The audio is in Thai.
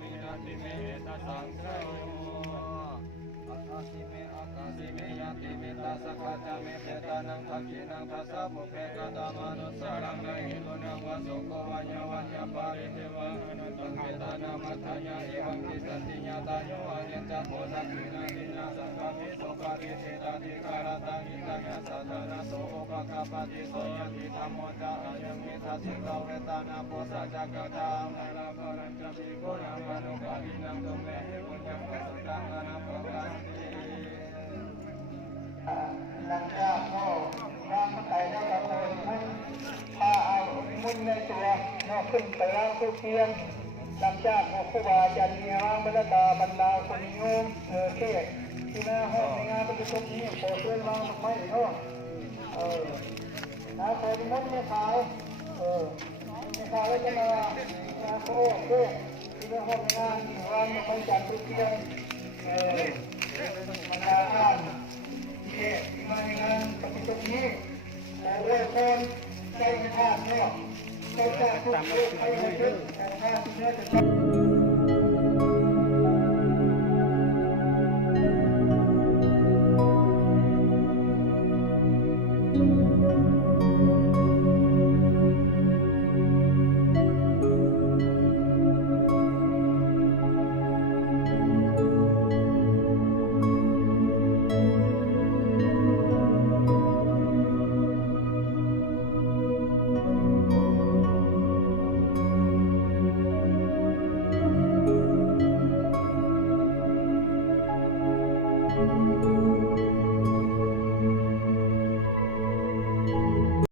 มินาติเมตสังโฆอาคาสิเมอาคาสิเมยติเมตสักขะจามิเตตานังทักขินังทัสสะปุเพกตามานุสรังนะหิโลนังวะสุโกวัญญวัญญปาริเทวะอนันตังเวตานามัทธายะเอวังกิสันติญาตาโยอเนจโพสักขินาตินาสังฆมิโสปาริเทตาติการตังอิตังยัสสะธนะโสโอปะกะปะติโสยติธัมโมจาอายังมิทัสสิโตเวตานาโพสัจจกตาอังลาภรัญจปิโกนังมโนภาวินังตุเมหิปุญญังปัสสตังอนัปปะติหลังจากก็ร่างกายแล้วเราเลยมุ่งผ้าเอามุ่งในตัวนอกขึ้นไปล้างทุกเทียนหลังจากครูบาอาจารย์มีห้างบรรดาบรรดาคนนิยมเทศที่หน้าห้องในงานประชุมนี้ขอเชิญวางไม้เนาะนะขอที่มุ่งในขาวในขาวแล้วจะมาโค้งที่หน้าห้องงานวางไม้จัดทุกเทียนบรรดาท่านที่มาในงานประชุมนี้โดยคนใจกระทำเนี่ยใจกระตุ้นใจกระตุ้นใจกระตุ้น